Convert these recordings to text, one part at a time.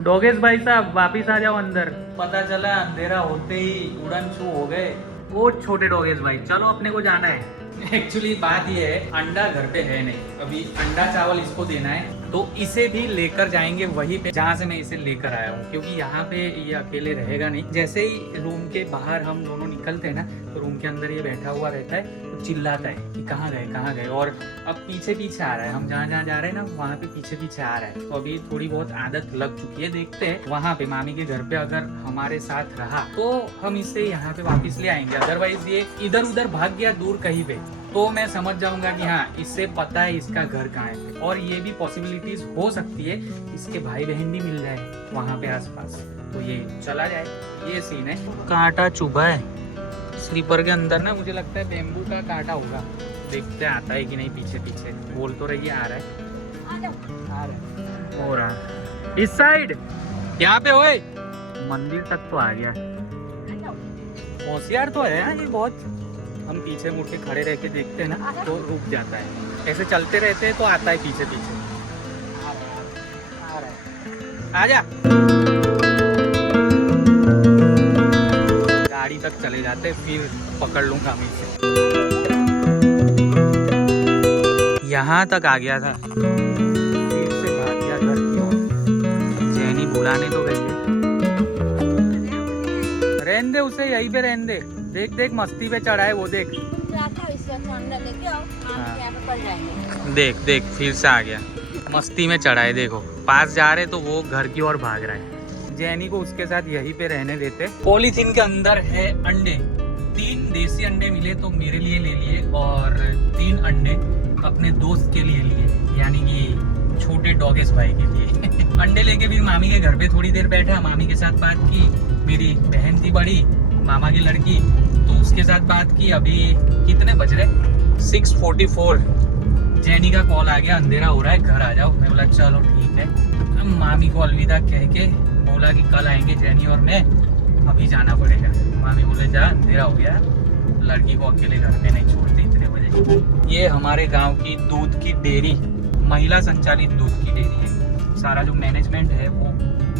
डोगेश भाई साहब वापिस आ जाओ अंदर। पता चला अंधेरा होते ही उड़न छू हो गए। वो छोटे डोगेश भाई, चलो अपने को जाना है। एक्चुअली बात ये है, अंडा घर पे है नहीं, अभी अंडा चावल इसको देना है, तो इसे भी लेकर जाएंगे वहीं पे जहाँ से मैं इसे लेकर आया हूँ, क्योंकि यहाँ पे ये अकेले रहेगा नहीं। जैसे ही रूम के बाहर हम दोनों निकलते हैं ना, तो रूम के अंदर ये बैठा हुआ रहता है, तो चिल्लाता है कि कहाँ गए, और अब पीछे पीछे आ रहा है। हम जहाँ जहाँ जा रहे हैं ना, वहाँ पे पीछे पीछे आ रहा है। तो अभी थोड़ी बहुत आदत लग चुकी है, देखते हैं वहाँ पे मामी के घर पे अगर हमारे साथ रहा तो हम इसे यहाँ पे वापस ले आएंगे। अदरवाइज ये इधर उधर भाग गया दूर कहीं पे, तो मैं समझ जाऊंगा कि हाँ, इससे पता है इसका घर कहाँ है। और ये भी पॉसिबिलिटीज हो सकती है इसके भाई बहन भी मिल जाए वहाँ पे आसपास, तो ये चला जाए। ये सीन है। कांटा चुभा है स्लीपर के अंदर ना, मुझे लगता है बेम्बू का कांटा होगा। देखते हैं आता है कि नहीं। पीछे पीछे बोल तो रही है, आ रहा है, हो रहा इस साइड। यहाँ पे होए मंदिर तक तो आ गया। होशियार तो है ये बहुत। हम पीछे मुड़ के खड़े रह के देखते हैं ना, तो रुक जाता है। ऐसे चलते रहते हैं तो आता है पीछे पीछे। आ रहा है, आजा। गाड़ी तक चले जाते, फिर पकड़ लूंगा मैं इसे। यहाँ तक आ गया था, फिर से भाग गया घर की ओर। जैनी बुलाने तो गई है। रहने दे उसे, यहीं पे रहने दे। देख देख मस्ती पे चढ़ा है वो, देख देख देख फिर से आ गया, मस्ती में चढ़ा है। देखो पास जा रहे तो वो घर की ओर भाग रहा है। जैनी को उसके साथ यहीं पे रहने देते। पॉलीथीन के अंदर है अंडे। 3 देसी अंडे मिले तो मेरे लिए ले लिए, और 3 अंडे अपने दोस्त के लिए लिए, यानी कि छोटे डॉगेश भाई के लिए। अंडे लेके फिर मामी के घर पे थोड़ी देर बैठा, मामी के साथ बात की। मेरी बहन थी बड़ी, मामा की लड़की, तो उसके साथ बात की। अभी कितने बज रहे? 6:44। जैनी का कॉल आ गया, अंधेरा हो रहा है, घर आ जाओ। मैं बोला चलो ठीक है। अब मामी को अलविदा कह के बोला कि कल आएंगे जैनी और मैं, अभी जाना पड़ेगा। मामी बोले जा, अंधेरा हो गया, लड़की को अकेले घर पे नहीं छोड़ते इतने बजे। ये हमारे गांव की दूध की डेयरी, महिला संचालित दूध की डेयरी है। सारा जो मैनेजमेंट है वो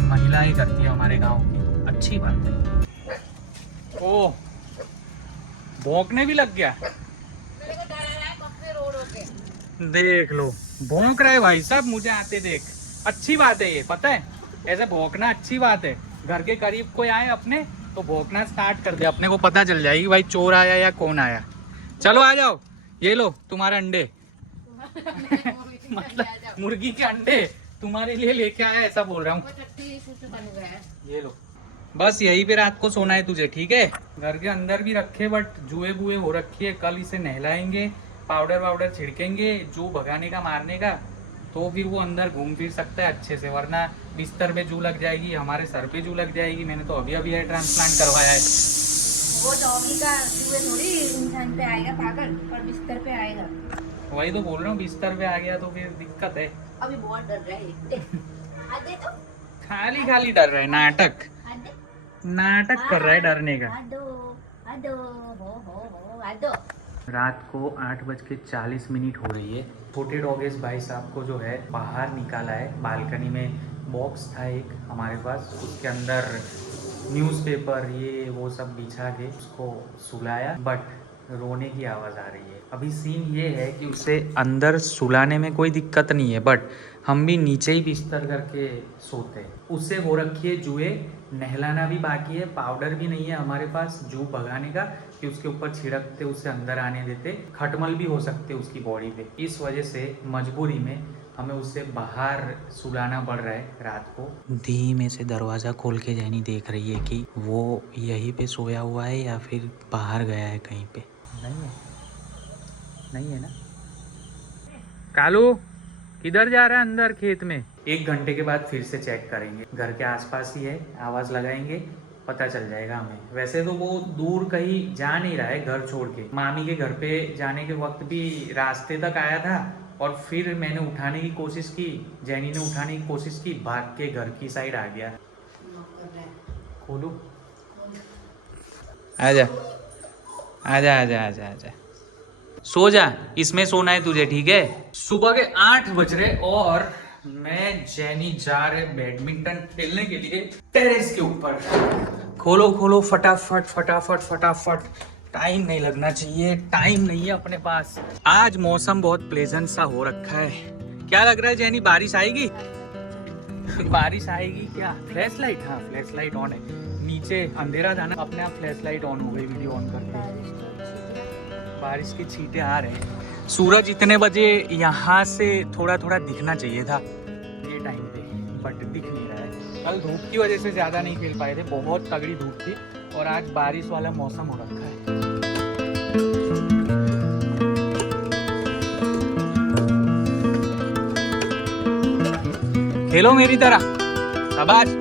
महिलाएं करती है हमारे गाँव की। अच्छी बात है। ओह, भौंकने भी लग गया। देख लो, भौंक रहा है भाई साहब, मुझे आते देख। अच्छी बात है ये, पता है, ऐसे भौंकना अच्छी बात है। घर के करीब कोई आए अपने तो भौंकना स्टार्ट कर दे, अपने को पता चल जाएगी भाई चोर आया या कौन आया। चलो आ जाओ, ये लो तुम्हारे अंडे। मतलब मुर्गी के अंडे तुम्हारे लिए लेके आया, ऐसा बोल रहा हूँ। ये लो, बस यहीं पे रात को सोना है तुझे, ठीक है। घर के अंदर भी रखे, बट जुए बुए हो रखी है। कल इसे नहलाएंगे, पाउडर वाउडर छिड़केंगे जू भगाने का, मारने का, तो फिर वो अंदर घूम फिर सकता है अच्छे से। वरना बिस्तर पे जू लग जाएगी, हमारे सर पे जू लग जाएगी। मैंने तो अभी अभी हेयर ट्रांसप्लांट करवाया है। वो डॉगी का जुए थोड़ी इंसान पे आएगा पागल, पर बिस्तर पे आएगा। वही तो बोल रहा हूँ, बिस्तर पे आ गया तो फिर दिक्कत है। अभी बहुत डर रहा है। आधे तो खाली खाली डर रहा है, नाटक नाटक कर रहा है डरने का। रात को 8:40 हो रही है। छोटे डॉगेश भाई साहब को जो है बाहर निकाला है। बालकनी में बॉक्स था एक हमारे पास, उसके अंदर न्यूज़पेपर ये वो सब बिछा के उसको सुलाया, बट रोने की आवाज़ आ रही है। अभी सीन ये है कि उसे अंदर सुलाने में कोई दिक्कत नहीं है, बट हम भी नीचे ही बिस्तर करके सोते हैं। उससे हो रखी है जुए, नहलाना भी बाकी है, पाउडर भी नहीं है हमारे पास जू भगाने का कि उसके ऊपर छिड़कते उसे अंदर आने देते। खटमल भी हो सकते उसकी बॉडी पे। इस वजह से मजबूरी में हमें उसे बाहर सुलाना पड़ रहा है रात को। धीमे से दरवाज़ा खोल के जैनी देख रही है कि वो यहीं पे सोया हुआ है या फिर बाहर गया है कहीं पे। नहीं है ना। कालू किधर जा रहा है? अंदर खेत में। 1 घंटे के बाद फिर से चेक करेंगे। घर के आसपास ही है, आवाज़ लगाएंगे, पता चल जाएगा हमें। वैसे तो वो दूर कहीं जा नहीं रहा है घर छोड़ के। मामी के घर पे जाने के वक्त भी रास्ते तक आया था, और फिर मैंने उठाने की कोशिश की, जैनी ने उठाने की कोशिश की, भाग के घर की साइड आ गया। खोलू? आजा आजा आजा आजा आजा, सो जा, इसमें सोना है तुझे, ठीक है। सुबह के 8 बज रहे और मैं जैनी जा रहे बैडमिंटन खेलने के लिए टेरेस के ऊपर। खोलो खोलो फटाफट फटाफट फटाफट, टाइम नहीं लगना चाहिए, टाइम नहीं है अपने पास। आज मौसम बहुत प्लेजेंट सा हो रखा है। क्या लग रहा है जैनी, बारिश आएगी? बारिश आएगी क्या? फ्लैश लाइट, हाँ फ्लैश लाइट ऑन है। नीचे अंधेरा था ना, अपने आप फ्लैश लाइट ऑन हो गई, वीडियो ऑन करके। बारिश के छींटे आ रहे हैं। सूरज इतने बजे यहाँ से थोड़ा थोड़ा दिखना चाहिए था ये टाइम पे, बट दिख नहीं रहा है। कल धूप की वजह से ज्यादा नहीं खेल पाए थे, बहुत तगड़ी धूप थी, और आज बारिश वाला मौसम हो रखा है। खेलो मेरी तरह, शाबाश।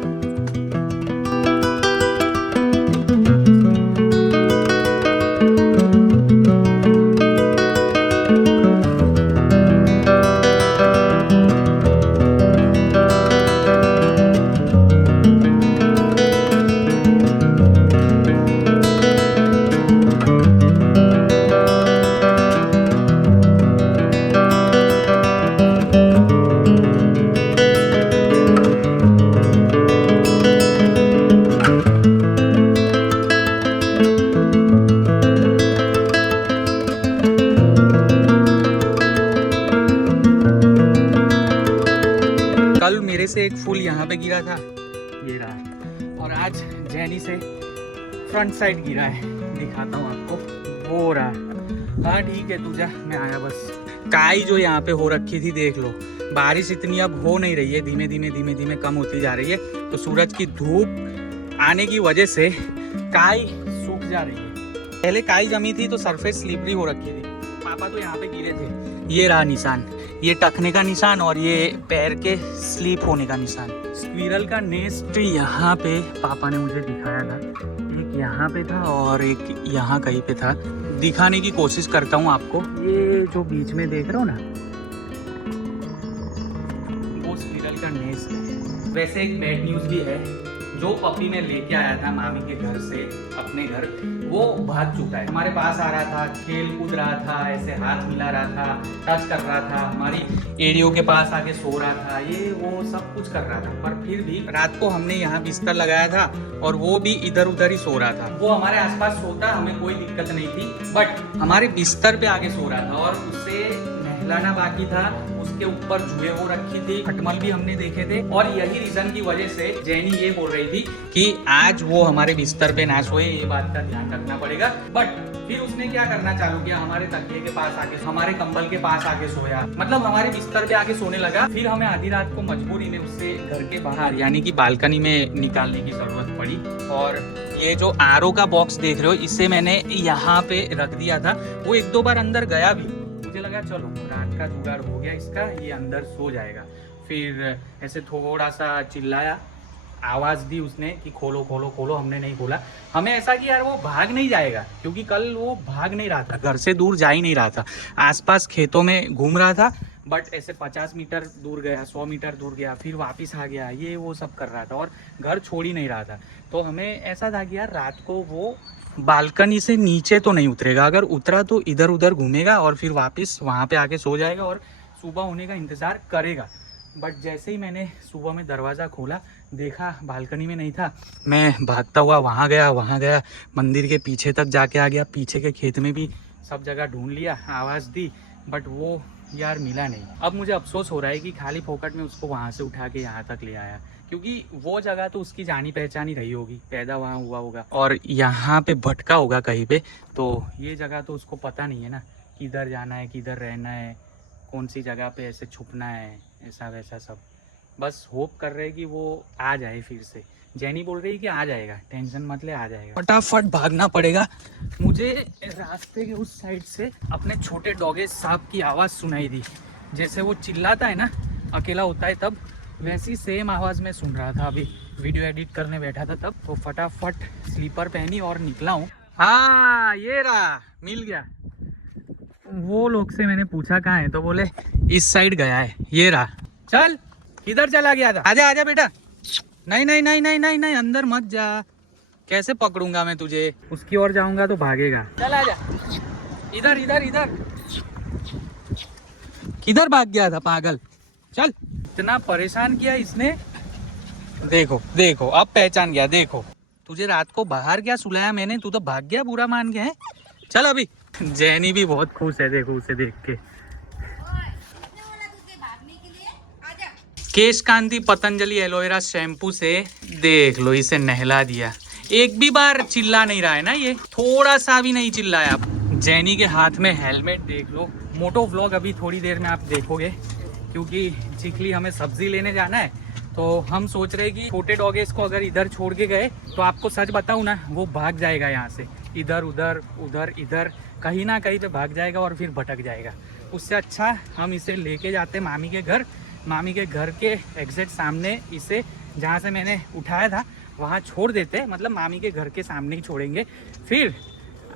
कल मेरे से एक फूल यहाँ पे गिरा था, ये रहा है, और आज जैनी से फ्रंट साइड गिरा है। दिखाता हूँ आपको, वो रहा। हाँ ठीक है तू जा, मैं आया बस। काई जो यहाँ पे हो रखी थी देख लो। बारिश इतनी अब हो नहीं रही है, धीमे धीमे धीमे धीमे कम होती जा रही है। तो सूरज की धूप आने की वजह से काई सूख जा रही है। पहले काई जमी थी तो सरफेस स्लिपरी हो रखी थी। पापा तो यहाँ पे गिरे थे, ये रहा निशान, ये टकने का निशान और ये पैर के स्लीप होने का निशान। स्क्विरल का नेस्ट यहाँ पे पापा ने मुझे दिखाया था, एक यहाँ पे था और एक यहाँ कहीं पे था। दिखाने की कोशिश करता हूँ आपको। ये जो बीच में देख रहे हो ना, वो स्क्विरल का नेस्ट है। वैसे एक बैड न्यूज भी है, जो पपी मैं लेके आया था मामी के घर से अपने घर, वो भाग चुका है। हमारे पास आ रहा था, खेल कूद रहा था, ऐसे हाथ मिला रहा था, टच कर रहा था, हमारी एड़ियों के पास आके सो रहा था, ये वो सब कुछ कर रहा था। पर फिर भी रात को हमने यहाँ बिस्तर लगाया था और वो भी इधर उधर ही सो रहा था। वो हमारे आसपास सोता, हमें कोई दिक्कत नहीं थी, बट हमारे बिस्तर पे आके सो रहा था और उसे नहलाना बाकी था। उसके ऊपर जुए हो रखी थी, खटमल भी हमने देखे थे, और यही रीजन की वजह से जैनी ये बोल रही थी कि आज वो हमारे बिस्तर पे ना सोए, ये बात का ध्यान रखना पड़ेगा। बट फिर उसने क्या करना चालू किया, हमारे तकिए के पास आके, हमारे कंबल के पास आके सोया, मतलब हमारे बिस्तर पे आके सोने लगा। फिर हमें आधी रात को मजबूरी में उससे घर के बाहर यानी कि बालकनी में निकालने की जरूरत पड़ी। और ये जो आरओ का बॉक्स देख रहे हो, इसे मैंने यहाँ पे रख दिया था। वो एक दो बार अंदर गया भी, मुझे लगा चलो रात का जुगाड़ हो गया इसका, ये अंदर सो जाएगा। फिर ऐसे थोड़ा सा चिल्लाया, आवाज़ दी उसने कि खोलो खोलो खोलो, हमने नहीं खोला। हमें ऐसा कि यार वो भाग नहीं जाएगा, क्योंकि कल वो भाग नहीं रहा था, घर से दूर जा ही नहीं रहा था, आसपास खेतों में घूम रहा था। बट ऐसे 50 मीटर दूर गया, 100 मीटर दूर गया, फिर वापस आ गया, ये वो सब कर रहा था और घर छोड़ ही नहीं रहा था। तो हमें ऐसा था कि यार रात को वो बालकनी से नीचे तो नहीं उतरेगा, अगर उतरा तो इधर उधर घूमेगा और फिर वापस वहाँ पे आके सो जाएगा और सुबह होने का इंतज़ार करेगा। बट जैसे ही मैंने सुबह में दरवाज़ा खोला, देखा बालकनी में नहीं था, मैं भागता हुआ वहाँ गया, मंदिर के पीछे तक जाके आ गया, पीछे के खेत में भी सब जगह ढूंढ लिया, आवाज़ दी, बट वो यार मिला नहीं। अब मुझे अफसोस हो रहा है कि खाली फोकट में उसको वहाँ से उठा के यहाँ तक ले आया, क्योंकि वो जगह तो उसकी जानी पहचानी रही होगी, पैदा वहाँ हुआ होगा और यहाँ पे भटका होगा कहीं पे, तो ये जगह तो उसको पता नहीं है ना, किधर जाना है, किधर रहना है, कौन सी जगह पे ऐसे छुपना है, ऐसा वैसा सब। बस होप कर रहे हैं कि वो आ जाए फिर से। जैनी बोल रही है कि आ जाएगा, टेंशन मत ले, आ जाएगा। फटाफट भागना पड़ेगा मुझे। रास्ते के उस साइड से अपने छोटे डॉगे सांप की आवाज़ सुनाई दी, जैसे वो चिल्लाता है ना अकेला होता है तब, वैसी सेम आवाज़ में सुन रहा था। अभी वीडियो एडिट करने बैठा था तब। तो फटाफट स्लीपर पहनी और निकला हूँ। हाँ ये रहा, मिल गया। वो लोग से मैंने पूछा कहाँ है, तो बोले इस साइड गया है, ये रहा। चल किधर चला गया था, आजा आजा बेटा। नहीं नहीं नहीं नहीं नहीं नहीं, अंदर मत जा, कैसे पकड़ूंगा मैं तुझे, उसकी ओर जाऊंगा तो भागेगा। चल आजा, इधर इधर इधर। किधर भाग गया था पागल, चल। इतना परेशान किया इसने। देखो देखो अब पहचान गया। देखो तुझे रात को बाहर क्या सुलाया मैंने, तू तो भाग गया बुरा मान के। है चल अभी। जैनी भी बहुत खुश है देखो उसे देख के। केश कांति पतंजलि एलोवेरा शैम्पू से देख लो इसे नहला दिया। एक भी बार चिल्ला नहीं रहा है ना, ये थोड़ा सा भी नहीं चिल्लाया। जैनी के हाथ में हेलमेट देख लो। मोटो व्लॉग अभी थोड़ी देर में आप देखोगे, क्योंकि चिखली हमें सब्जी लेने जाना है। तो हम सोच रहे कि छोटे डॉगेस को अगर इधर छोड़ के गए तो आपको सच बताऊं ना, वो भाग जाएगा यहाँ से, इधर उधर उधर इधर कहीं ना कहीं पे भाग जाएगा और फिर भटक जाएगा। उससे अच्छा हम इसे लेके जाते मामी के घर। मामी के घर के एग्जैक्ट सामने इसे, जहाँ से मैंने उठाया था वहाँ छोड़ देते, मतलब मामी के घर के सामने ही छोड़ेंगे। फिर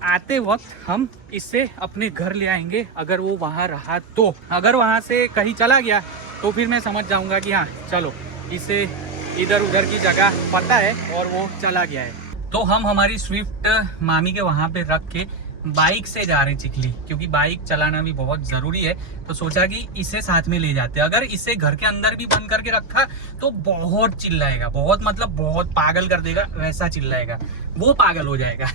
आते वक्त हम इसे अपने घर ले आएंगे। अगर वो वहाँ रहा तो, अगर वहाँ से कहीं चला गया तो फिर मैं समझ जाऊँगा कि हाँ चलो इसे इधर उधर की जगह पता है और वो चला गया है। तो हम हमारी स्विफ्ट मामी के वहाँ पे रख के बाइक से जा रहे हैं चिखली, क्योंकि बाइक चलाना भी बहुत ज़रूरी है। तो सोचा कि इसे साथ में ले जाते। अगर इसे घर के अंदर भी बंद करके रखा तो बहुत चिल्लाएगा, बहुत मतलब बहुत पागल कर देगा, वैसा चिल्लाएगा, वो पागल हो जाएगा।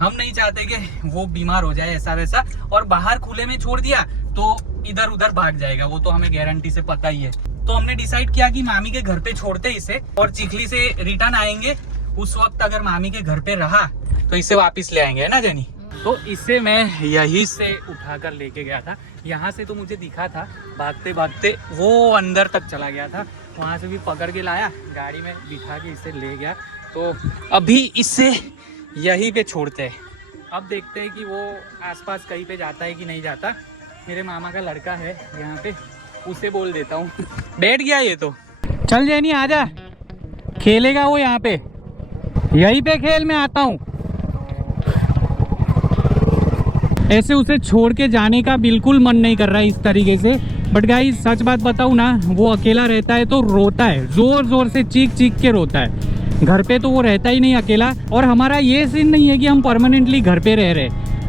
हम नहीं चाहते कि वो बीमार हो जाए ऐसा वैसा। और बाहर खुले में छोड़ दिया तो इधर उधर भाग जाएगा, वो तो हमें गारंटी से पता ही है। तो हमने डिसाइड किया कि मामी के घर पे छोड़ते इसे और चिखली से रिटर्न आएंगे। उस वक्त अगर मामी के घर पे रहा तो इसे वापस ले आएंगे, है ना जेनी? तो इसे मैं यहीं से उठाकर लेके गया था। यहाँ से तो मुझे दिखा था, भागते भागते वो अंदर तक चला गया था। वहाँ से भी पकड़ के लाया, गाड़ी में बिठा के इसे ले गया। तो अभी इसे यहीं पे छोड़ते हैं। अब देखते हैं कि वो आसपास कहीं पे जाता है कि नहीं जाता। मेरे मामा का लड़का है यहाँ पे, उसे बोल देता हूँ। बैठ गया ये तो। चल जैनी आजा, खेलेगा वो यहाँ पे, यहीं पे खेल, मैं आता हूँ। ऐसे उसे छोड़ के जाने का बिल्कुल मन नहीं कर रहा है इस तरीके से। बट गाइस सच बात बताऊँ ना, वो अकेला रहता है तो रोता है, जोर जोर से चीख चीख के रोता है। घर पे तो वो रहता ही नहीं अकेला। और हमारा ये सीन नहीं है कि हम परमानेंटली घर पे रह रहे,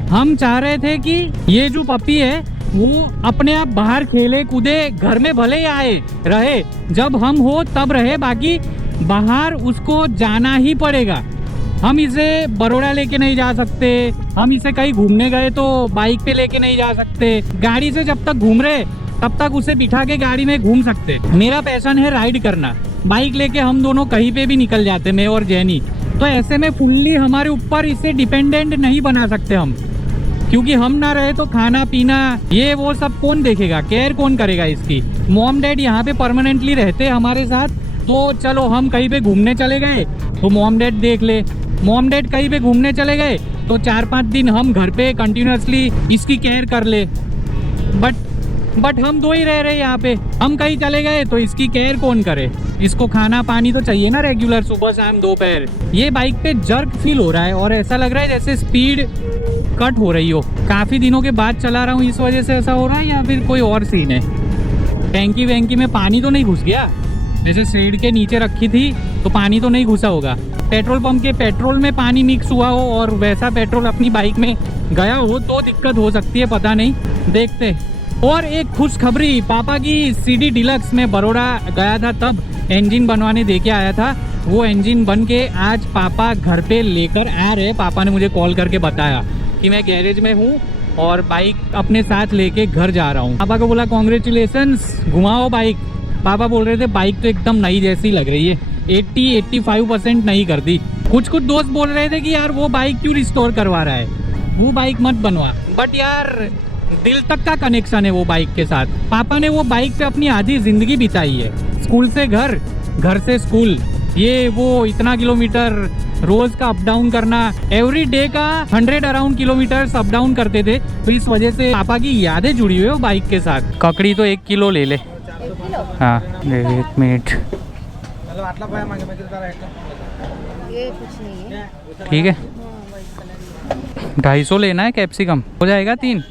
हम चाह रहे थे कि ये जो पपी है वो अपने आप बाहर खेले कूदे, घर में भले ही आए रहे, जब हम हो तब रहे, बाकी बाहर उसको जाना ही पड़ेगा। हम इसे बड़ौदा लेके नहीं जा सकते, हम इसे कहीं घूमने गए तो बाइक पे लेके नहीं जा सकते। गाड़ी से जब तक घूम रहे तब तक उसे बिठा के गाड़ी में घूम सकते। मेरा पैशन है राइड करना, बाइक लेके हम दोनों कहीं पे भी निकल जाते, मैं और जैनी। तो ऐसे में फुल्ली हमारे ऊपर इसे डिपेंडेंट नहीं बना सकते हम, क्योंकि हम ना रहे तो खाना पीना ये वो सब कौन देखेगा, केयर कौन करेगा इसकी। मॉम डैड यहाँ पे परमानेंटली रहते हमारे साथ, तो चलो हम कहीं पे घूमने चले गए तो मॉम डैड देख ले, मॉम डैड कहीं पे घूमने चले गए तो 4-5 दिन हम घर पे कंटिन्यूसली इसकी केयर कर ले। बट हम दो ही रह रहे यहाँ पे, हम कहीं चले गए तो इसकी केयर कौन करे। इसको खाना पानी तो चाहिए ना रेगुलर, सुबह शाम दोपहर। ये बाइक पे जर्क फील हो रहा है और ऐसा लग रहा है जैसे स्पीड कट हो रही हो। काफ़ी दिनों के बाद चला रहा हूँ, इस वजह से ऐसा हो रहा है या फिर कोई और सीन है। टैंकी वैंकी में पानी तो नहीं घुस गया, जैसे शेड के नीचे रखी थी तो पानी तो नहीं घुसा होगा। पेट्रोल पंप के पेट्रोल में पानी मिक्स हुआ हो और वैसा पेट्रोल अपनी बाइक में गया हो तो दिक्कत हो सकती है, पता नहीं, देखते। और एक खुशखबरी, पापा की सीडी डिलक्स में बड़ौदा गया था, तब इंजन बनवाने दे के आया था। वो इंजन बन के आज पापा घर पे लेकर आ रहे। पापा ने मुझे कॉल करके बताया कि मैं गैरेज में हूँ और बाइक अपने साथ लेके घर जा रहा हूँ। पापा को बोला कॉन्ग्रेचुलेसन्स, घुमाओ बाइक। पापा बोल रहे थे बाइक तो एकदम नई जैसी लग रही है, 80-85% नई कर दी। कुछ दोस्त बोल रहे थे कि यार वो बाइक क्यों रिस्टोर करवा रहा है, वो बाइक मत बनवा। बट यार दिल तक का कनेक्शन है वो बाइक के साथ। पापा ने वो बाइक पे अपनी आधी जिंदगी बिताई है, स्कूल से घर, घर से स्कूल, ये वो इतना किलोमीटर रोज का अप डाउन करना, एवरी डे का 100 अराउंड किलोमीटर अप डाउन करते थे। तो इस वजह से पापा की यादें जुड़ी हुई है वो बाइक के साथ। ककड़ी तो 1 किलो ले ले। 1 किलो? हाँ 1 मिनट, ये कुछ नहीं है, ठीक है। 250 लेना है, कैप्सिकम हो जाएगा 3।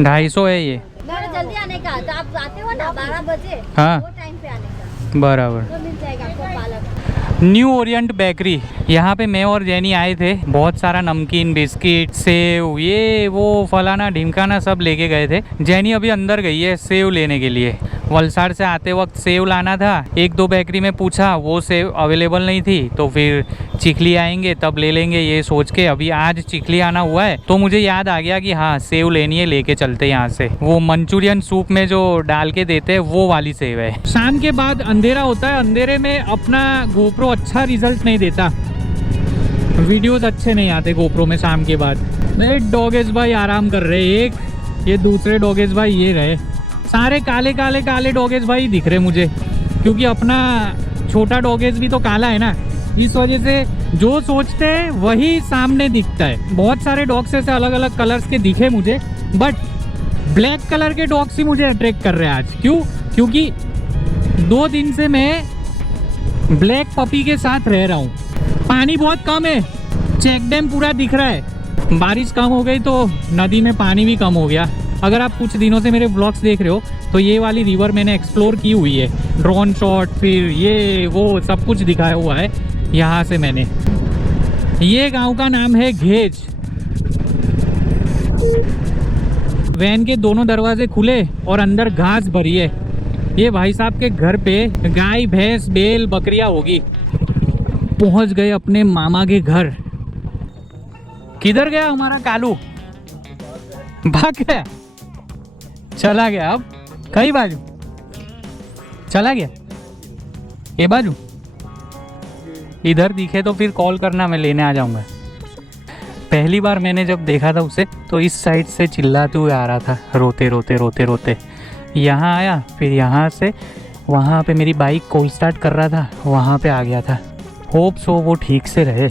250 है ये। जल्दी आने का, तो आप आते हो ना 12 बजे, हाँ वो टाइम पे आने का, बराबर। तो मिल जाएगा आपको पालक। न्यू ओरिएंट बेकरी, यहाँ पे मैं और जैनी आए थे। बहुत सारा नमकीन, बिस्किट, सेव, ये वो फलाना ढिमकाना सब लेके गए थे। जैनी अभी अंदर गई है सेव लेने के लिए। वलसाड़ से आते वक्त सेव लाना था, एक दो बेकरी में पूछा, वो सेव अवेलेबल नहीं थी, तो फिर चिखली आएंगे तब ले लेंगे ये सोच के अभी आज चिखली आना हुआ है। तो मुझे याद आ गया कि हाँ सेव लेनी है, लेके चलते यहाँ से। वो मंचूरियन सूप में जो डाल के देते हैं वो वाली सेव है। शाम के बाद अंधेरा होता है, अंधेरे में अपना गोप्रो अच्छा रिजल्ट नहीं देता, वीडियोस अच्छे नहीं आते गोप्रो में शाम के बाद। एक डॉगेश भाई आराम कर रहे, एक ये दूसरे डॉगेश भाई ये रहे, सारे काले काले काले डॉगेश भाई दिख रहे मुझे, क्योंकि अपना छोटा डॉगेश भी तो काला है ना, इस वजह से जो सोचते हैं वही सामने दिखता है। बहुत सारे डॉग्स ऐसे अलग अलग कलर्स के दिखे मुझे, बट ब्लैक कलर के डॉग्स ही मुझे अट्रैक्ट कर रहे हैं आज। क्यों? क्योंकि 2 दिन से मैं ब्लैक पपी के साथ रह रहा हूँ। पानी बहुत कम है, चेक डैम पूरा दिख रहा है, बारिश कम हो गई तो नदी में पानी भी कम हो गया। अगर आप कुछ दिनों से मेरे व्लॉग्स देख रहे हो तो ये वाली रिवर मैंने एक्सप्लोर की हुई है, ड्रोन शॉट फिर ये वो सब कुछ दिखाया हुआ है यहाँ से मैंने। ये गांव का नाम है घेज। वैन के दोनों दरवाजे खुले और अंदर घास भरी है। ये भाई साहब के घर पे गाय भैंस बैल बकरियां होगी। पहुंच गए अपने मामा के घर। किधर गया हमारा कालू? भाग गया, चला गया। अब कई बाजू चला गया, ये बाजू। इधर दिखे तो फिर कॉल करना, मैं लेने आ जाऊंगा। पहली बार मैंने जब देखा था उसे तो इस साइड से चिल्लाते हुए आ रहा था, रोते रोते रोते रोते। यहाँ आया, फिर यहाँ से वहाँ पे मेरी बाइक कोल्ड स्टार्ट कर रहा था, वहाँ पे आ गया था। होप सो वो ठीक से रहे।